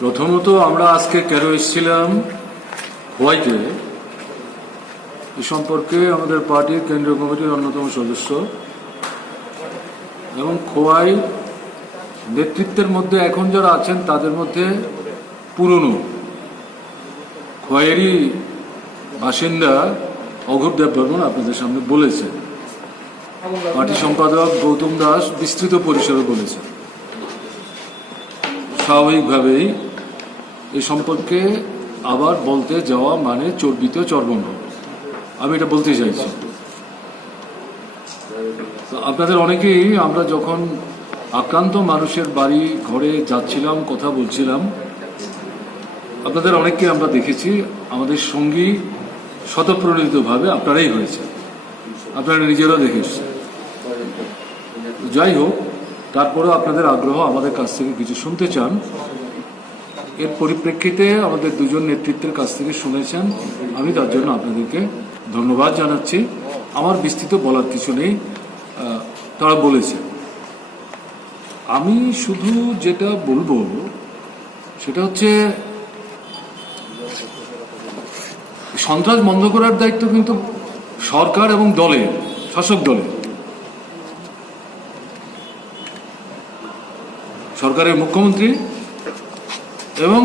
প্রথমত আমরা আজকে কেন এসেছিলাম খোয়াইতে, এ সম্পর্কে আমাদের পার্টির কেন্দ্রীয় কমিটির অন্যতম সদস্য এবং খোয়াই নেতৃত্বের মধ্যে এখন যারা আছেন তাদের মধ্যে পুরনো খোয়াইয়েরই বাসিন্দা অঘোর দেববর্মন আপনাদের সামনে বলেছেন। পার্টি সম্পাদক গৌতম দাস বিস্তৃত পরিসরে বলেছেন। স্বাভাবিকভাবেই এ সম্পর্কে আবার বলতে যাওয়া মানে চর্বিত চর্বণ। আমি এটা বলতে চাইছি। আপনাদের অনেকেই আমরা যখন আক্রান্ত মানুষের বাড়ি ঘরে যাচ্ছিলাম, কথা বলছিলাম, আপনাদের অনেককে আমরা দেখেছি। আমাদের সঙ্গী স্বতঃপ্রণোদিতভাবে আপনারাই হয়েছে, আপনারা নিজেরা দেখে এসছেন। যাই হোক, তারপরেও আপনাদের আগ্রহ আমাদের কাছ থেকে কিছু শুনতে চান। এর পরিপ্রেক্ষিতে আমাদের দুজন নেতৃত্বের কাছ থেকে শুনেছেন, আমি তার জন্য আপনাদেরকে ধন্যবাদ জানাচ্ছি। আমার বিস্তৃত বলার কিছু নেই, তারা বলেছে। আমি শুধু যেটা বলবো সেটা হচ্ছে সন্ত্রাস বন্ধ করার দায়িত্ব কিন্তু সরকার এবং দলের, শাসক দলের। সরকারের মুখ্যমন্ত্রী এবং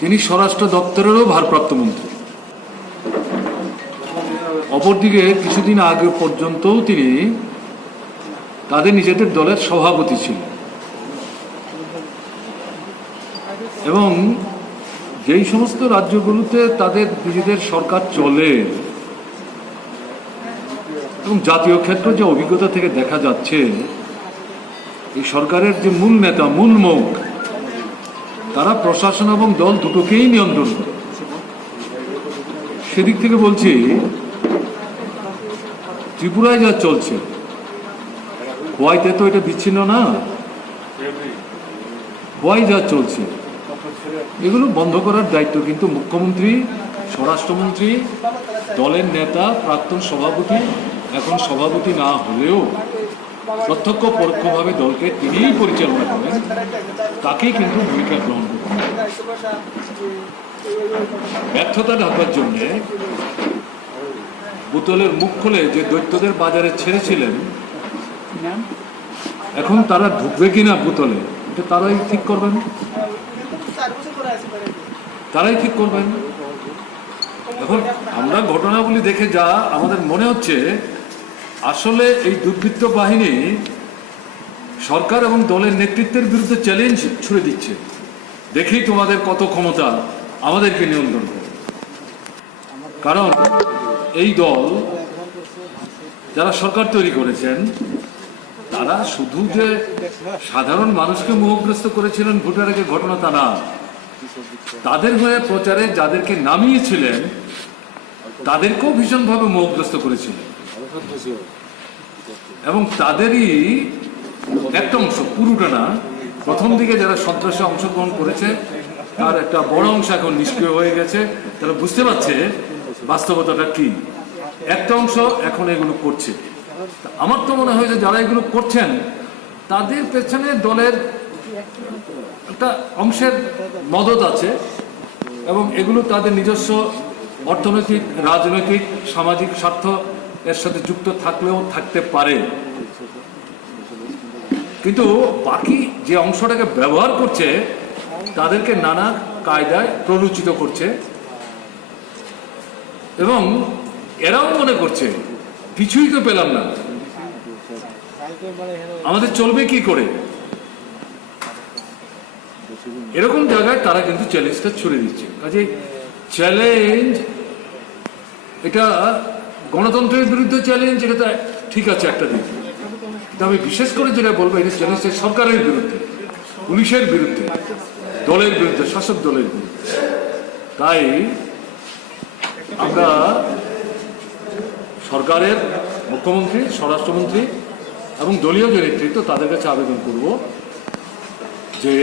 তিনি স্বরাষ্ট্র দপ্তরেরও ভারপ্রাপ্ত মন্ত্রী। অপরদিকে কিছুদিন আগে পর্যন্তও তিনি তাদের নিজেদের দলের সভাপতি ছিলেন এবং যেই সমস্ত রাজ্যগুলোতে তাদের নিজেদের সরকার চলে এবং জাতীয় ক্ষেত্রে যে অভিজ্ঞতা থেকে দেখা যাচ্ছে, এই সরকারের যে মূল নেতা, মূল মুখ, তারা প্রশাসন এবং দল দুটোকেই নিয়ন্ত্রণ করে। সেদিক থেকে বলছি, ত্রিপুরায় যা চলছে, খোয়াইতে তো এটা বিচ্ছিন্ন না। খোয়াই যা চলছে, এগুলো বন্ধ করার দায়িত্ব কিন্তু মুখ্যমন্ত্রী, স্বরাষ্ট্রমন্ত্রী, দলের নেতা, প্রাক্তন সভাপতি, এখন সভাপতি না হলেও প্রত্যক্ষ পরোক্ষভাবে দলকে তিনিই পরিচালনা করেন, তাকেই কিন্তু ভূমিকা গ্রহণ করেন। ব্যর্থতা ঢাকার জন্য বোতলের মুখ খুলে যে দৈত্যদের বাজারে ছেড়েছিলেন, এখন তারা ঢুকবে কিনা বোতলে, এটা তারাই ঠিক করবেন, তারাই ঠিক করবেন। এখন আমরা ঘটনাগুলি দেখে যা আমাদের মনে হচ্ছে, আসলে এই দুর্বৃত্ত বাহিনী সরকার এবং দলের নেতৃত্বের বিরুদ্ধে চ্যালেঞ্জ ছুড়ে দিচ্ছে, দেখি তোমাদের কত ক্ষমতা আমাদেরকে নিয়ন্ত্রণ করে। কারণ এই দল যারা সরকার তৈরি করেছেন, তারা শুধু যে সাধারণ মানুষকে মোহগ্রস্ত করেছিলেন ভোটের আগে ঘটনা তা না, তাদের হয়ে প্রচারে যাদেরকে নামিয়েছিলেন তাদেরকেও ভীষণভাবে মোহগ্রস্ত করেছিলেন এবং তাদেরই একটা অংশ, পুরোটা না, প্রথম দিকে যারা সন্ত্রাসে অংশগ্রহণ করেছে তার একটা বড় অংশ এখন নিষ্ক্রিয় হয়ে গেছে। তারা বুঝতে পারছে বাস্তবতাটা কি। একটা অংশ এখন এগুলো করছে। আমার তো মনে হয় যে যারা এগুলো করছেন তাদের পেছনে দলের একটা অংশের মদত আছে এবং এগুলো তাদের নিজস্ব অর্থনৈতিক, রাজনৈতিক, সামাজিক স্বার্থ এর সাথে যুক্ত থাকলেও থাকতে পারে। কিন্তু বাকি যে অংশটাকে ব্যবহার করছে তাদেরকে নানা কায়দায় প্ররোচিত করছে এবং এরাও মনে করছে কিছুই তো পেলাম না, আমাদের চলবে কি করে। এরকম জায়গায় তারা কিন্তু চ্যালেঞ্জটা ছুড়ে দিচ্ছে। কাজে চ্যালেঞ্জ, এটা গণতন্ত্রের বিরুদ্ধে চ্যালেঞ্জ, এটা তো ঠিক আছে একটা দিক, কিন্তু আমি বিশেষ করে যেটা বলবো, এটা চ্যালেঞ্জটা সরকারের বিরুদ্ধে, পুলিশের বিরুদ্ধে, দলের বিরুদ্ধে, শাসক দলের বিরুদ্ধে। তাই আমরা সরকারের মুখ্যমন্ত্রী, স্বরাষ্ট্রমন্ত্রী এবং দলীয় যে নেতৃত্ব, তাদের কাছে আবেদন করব যে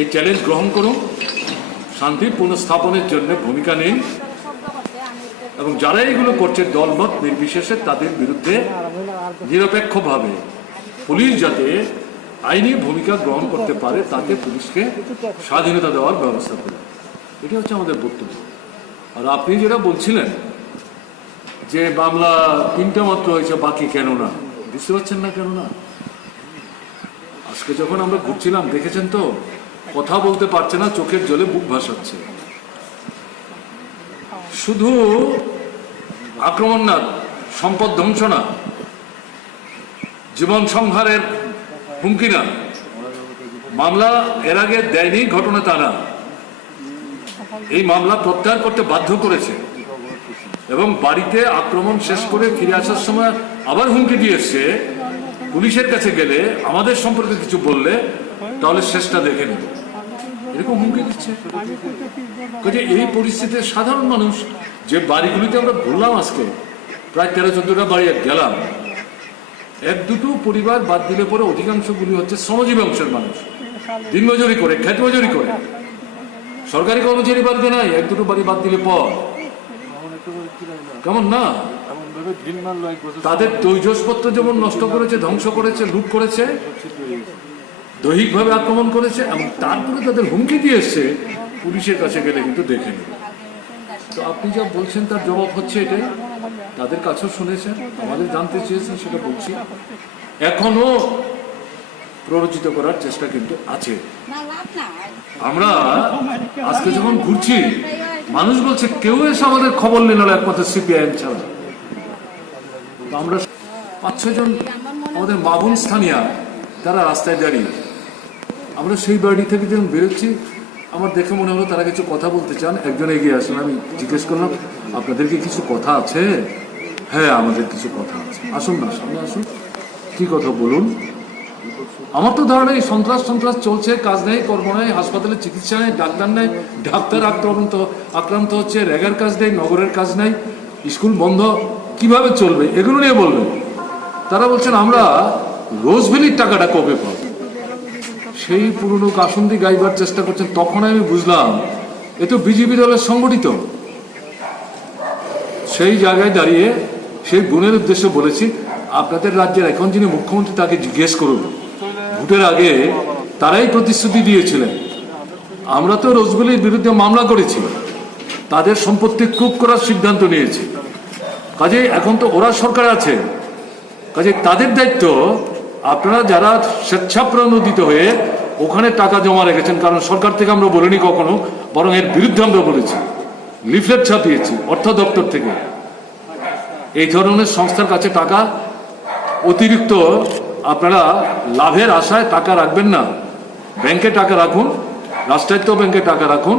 এই চ্যালেঞ্জ গ্রহণ করুন, শান্তি পুনঃস্থাপনের জন্য ভূমিকা নিন এবং যারা এগুলো করছে দলমত নির্বিশেষে তাদের বিরুদ্ধে নিরপেক্ষভাবে পুলিশ যাতে আইনি ভূমিকা গ্রহণ করতে পারে তাকে পুলিশকে স্বাধীনতা দেওয়ার ব্যবস্থা করে। এটা হচ্ছে আমাদের বক্তব্য। আর আপনি যেটা বলছিলেন যে মামলা 3টা মাত্র হয়েছে, বাকি কেন না, বুঝতে পারছেন না কেন না? আজকে যখন আমরা ঘুরছিলাম দেখেছেন তো, কথা বলতে পারছে না, চোখের জলে বুক ভাসাচ্ছে। শুধু আক্রমণ না, সম্পদ ধ্বংস না, জীবন সংহারের হুমকি না, মামলা এর আগে দেয়নি ঘটনা তা না, এই মামলা প্রত্যাহার করতে বাধ্য করেছে এবং বাড়িতে আক্রমণ শেষ করে ফিরে আসার সময় আবার হুমকি দিয়ে এসছে, পুলিশের কাছে গেলে আমাদের সম্পর্কে কিছু বললে তাহলে শেষটা দেখে নেব, এরকম হুমকি দিচ্ছে। কাজে এই পরিস্থিতিতে সাধারণ মানুষ যে বাড়িগুলিতে আমরা ঘুরলাম, আজকে প্রায় 13-14টা বাড়ি গেলাম, 1-2টো পরিবার বাদ দিলে পরে অধিকাংশগুলি হচ্ছে শ্রমজীবী অংশের মানুষ, দিনমজুরি করে, খেত মজুরি করে, সরকারি কর্মচারী বাড়িতে নাই, 1-2টো বাড়ি বাদ দিলে পর কেমন না? তাদের তৈজসপত্র যেমন নষ্ট করেছে, ধ্বংস করেছে, লুট করেছে, দৈহিকভাবে আক্রমণ করেছে এবং তারপরে তাদের হুমকি দিয়ে এসছে পুলিশের কাছে গেলে কিন্তু দেখে নেবে। তো আপনি যা বলছেন তার জবাব হচ্ছে এটাই, তাদের কাছেও শুনেছেন, আমাদের জানতে চেয়েছেন, সেটা বলছি। এখনো প্ররোচিত করার চেষ্টা কিন্তু আছে। আমরা আজকে যখন ঘুরছি, মানুষ বলছে কেউ এসে আমাদের খবর নিল না, একমাত্র সিপিআইএম ছাড়া। আমরা 5-6 জন আমাদের মাবুন স্থানীয় তারা রাস্তায় দাঁড়িয়ে, আমরা সেই বাড়ি থেকে যখন বেরোচ্ছি, আমার দেখে মনে হলো তারা কিছু কথা বলতে চান। একজন এগিয়ে আসেন, আমি জিজ্ঞেস করলাম আপনাদের কি কিছু কথা আছে? হ্যাঁ, আমাদের কিছু কথা আছে। আসুন না, সামনে আসুন, কি কথা বলুন। আমার তো ধারণা এই সন্ত্রাস চলছে, কাজ নেই, কর্ম নেই, হাসপাতালে চিকিৎসা নেই, ডাক্তার নেই, ডাক্তার আক্রান্ত হচ্ছে, রেগার কাজ নেই, নগরের কাজ নেই, স্কুল বন্ধ, কিভাবে চলবে এগুলো নিয়ে বলবেন। তারা বলছেন আমরা রোজভ্যালির টাকাটা কবে পাবো, সেই পুরনো কাসুন্দি গাইবার চেষ্টা করছেন। তখন আমি বুঝলাম এ তো বিজেপি দলের সংগঠিত। সেই জায়গায় দাঁড়িয়ে সেই গুণের উদ্দেশ্যে বলেছি, আপনাদের রাজ্যের এখন যিনি মুখ্যমন্ত্রী তাকে জিজ্ঞেস করুন, ভোটের আগে তারাই প্রতিশ্রুতি দিয়েছিলেন, আমরা তো রোজভ্যালির বিরুদ্ধে মামলা করেছি, তাদের সম্পত্তি কুপ করার সিদ্ধান্ত নিয়েছি, কাজে এখন তো ওরা সরকার আছে, কাজে তাদের দায়িত্ব, আপনারা যারা স্বেচ্ছাপ্রণোদিত হয়ে ওখানে টাকা জমা রেখেছেন, কারণ সরকার থেকে আমরা বলিনি কখনো, বরং এর বিরুদ্ধে আমরা বলেছি, লিফলেট ছাপিয়েছি অর্থ দপ্তর থেকে, এই ধরনের সংস্থার কাছে টাকা অতিরিক্ত আপনারা লাভের আশায় টাকা রাখবেন না, ব্যাংকে টাকা রাখুন, রাষ্ট্রায়ত্ত ব্যাংকে টাকা রাখুন,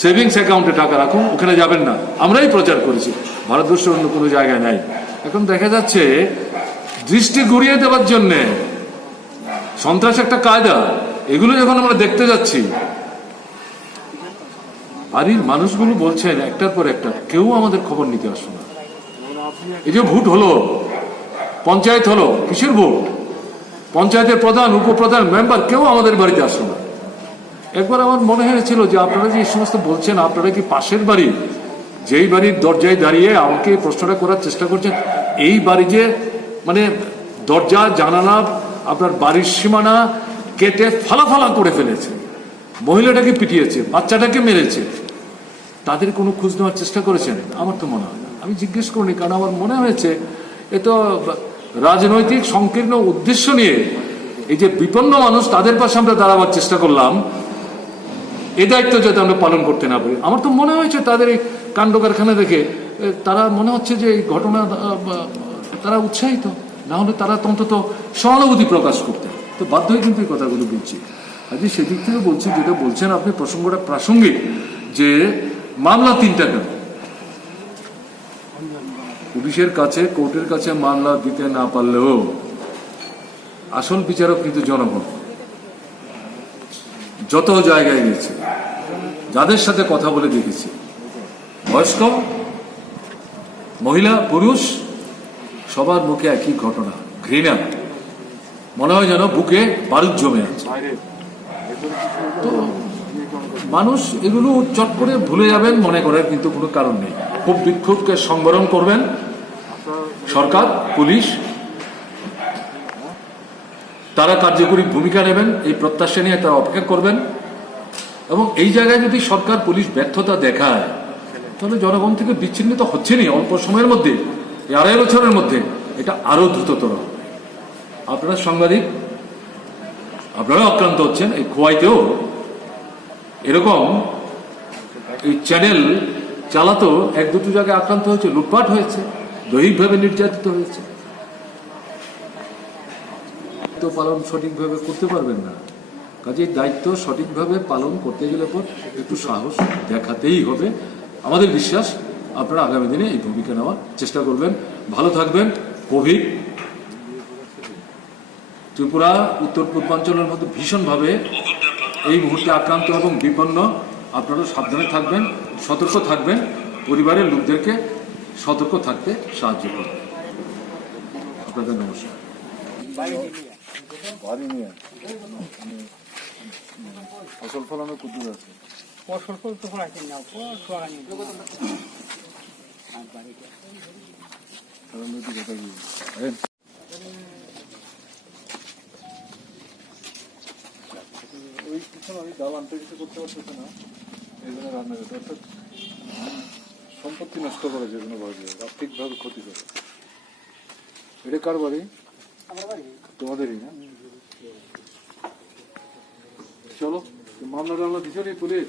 সেভিংস অ্যাকাউন্টে টাকা রাখুন, ওখানে যাবেন না। আমরাই প্রচার করেছি, ভারতবর্ষের অন্য কোনো জায়গায় নাই। এখন দেখা যাচ্ছে দৃষ্টি ঘুরিয়ে দেওয়ার জন্য সন্ত্রাস একটা কায়দা, এগুলো যখন আমরা দেখতে যাচ্ছি, বাড়ির মানুষগুলো বলছেন একটার পর একটা, কেউ আমাদের খবর নিতে আসছে না। এই যে ভোট হলো, পঞ্চায়েত হলো, কিসের ভোট? পঞ্চায়েতের প্রধান, উপপ্রধান, মেম্বার কেউ আমাদের বাড়িতে আসে না। একবার আমার মনে হয়েছিল যে আপনারা যে এই সমস্ত বলছেন, আপনারা কি পাশের বাড়ি, যেই বাড়ির দরজায় দাঁড়িয়ে আমাকে প্রশ্নটা করার চেষ্টা করছেন, এই বাড়ি যে মানে দরজা জানালা আপনার বাড়ির সীমানা কেটে ফালা করে ফেলেছে, মহিলাটাকে পিটিয়েছে, বাচ্চাটাকে মেরেছে, তাদের কোনো খোঁজ নেওয়ার চেষ্টা করেছেন? আমার তো মনে হয় না। আমি জিজ্ঞেস করিনি, কারণ আমার মনে হয়েছে এ তো রাজনৈতিক সংকীর্ণ উদ্দেশ্য নিয়ে এই যে বিপন্ন মানুষ, তাদের পাশে আমরা দাঁড়াবার চেষ্টা করলাম, এই দায়িত্ব যাতে আমরা পালন করতে না পারি। আমার তো মনে হয়েছে তাদের এই কাণ্ড কারখানা দেখে তারা মনে হচ্ছে যে এই ঘটনা তারা উৎসাহিত, না হলে তারা অন্তত সহানুভূতি প্রকাশ করতে। তো বাধ্য হয়ে কিন্তু এই কথাগুলো বলছি। আজকে সেদিক থেকে বলছি, যেটা বলছেন আপনি প্রসঙ্গটা প্রাসঙ্গিক, যে মামলা 3টা কেন? পুলিশের কাছে, কোর্টের কাছে মামলা দিতে না পারলেও আসল বিচারক কিন্তু জনগণ। যত জায়গায় গেছে, যাদের সাথে কথা বলে দেখেছি, বয়স্ক, মহিলা, পুরুষ, সবার মুখে একই ঘটনা, ঘৃণা, মনে হয় যেন বুকে বারুদ জমে আছে। তো মানুষ এগুলো চট করে ভুলে যাবেন মনে করার কিন্তু কোনো কারণ নেই। খুব বিক্ষোভকে সংবরণ করবেন সরকার, পুলিশ, তারা কার্যকরী ভূমিকা নেবেন এই প্রত্যাশা নিয়ে তারা অপেক্ষা করবেন। এবং এই জায়গায় যদি সরকার পুলিশ ব্যর্থতা দেখায় তাহলে জনগণ থেকে বিচ্ছিন্নিত হচ্ছে না অল্প সময়ের মধ্যে, এই 2.5 বছরের মধ্যে এটা আরো দ্রুততর হবে। আপনারা সাংবাদিক, আপনারা আক্রান্ত হচ্ছেন। এই খোয়াইতেও এরকম এই চ্যানেল চালাতো 1-2 জায়গায় আক্রান্ত হয়েছে, লুটপাট হয়েছে, দৈহিকভাবে নির্যাতিত হয়েছে। তো পালন সঠিকভাবে করতে পারবেন না, কাজেই দায়িত্ব সঠিকভাবে পালন করতে গেলে পর একটু সাহস দেখাতেই হবে। আমাদের বিশ্বাস আপনারা আগামী দিনে এই ভূমিকা নেওয়ার চেষ্টা করবেন। ভালো থাকবেন। কোভিড ত্রিপুরা উত্তর পূর্বাঞ্চলের মধ্যে ভীষণভাবে এই মুহূর্তে আক্রান্ত এবং বিপন্ন। আপনারা সাবধানে থাকবেন, সতর্ক থাকবেন, পরিবারের লোকদেরকে সতর্ক থাকতে সাহায্য করবেন। আপনাদের নমস্কার। ফসল ফলানো কুদ্দুর আছে, ফসল তো ফলাইছেন না, ফলানি ওই পিছনে ওই ডাল আনতে কিছু করতে পারতেছে না, এই জন্য রান্না করতে, অর্থাৎ সম্পত্তি নষ্ট করে যে কোনো ভাবে, আর্থিকভাবে ক্ষতি করে। এটা কার বাড়ি? তোমাদেরই না? চলো, মামলা টামলা দিচ্ছ নি পুলিশ?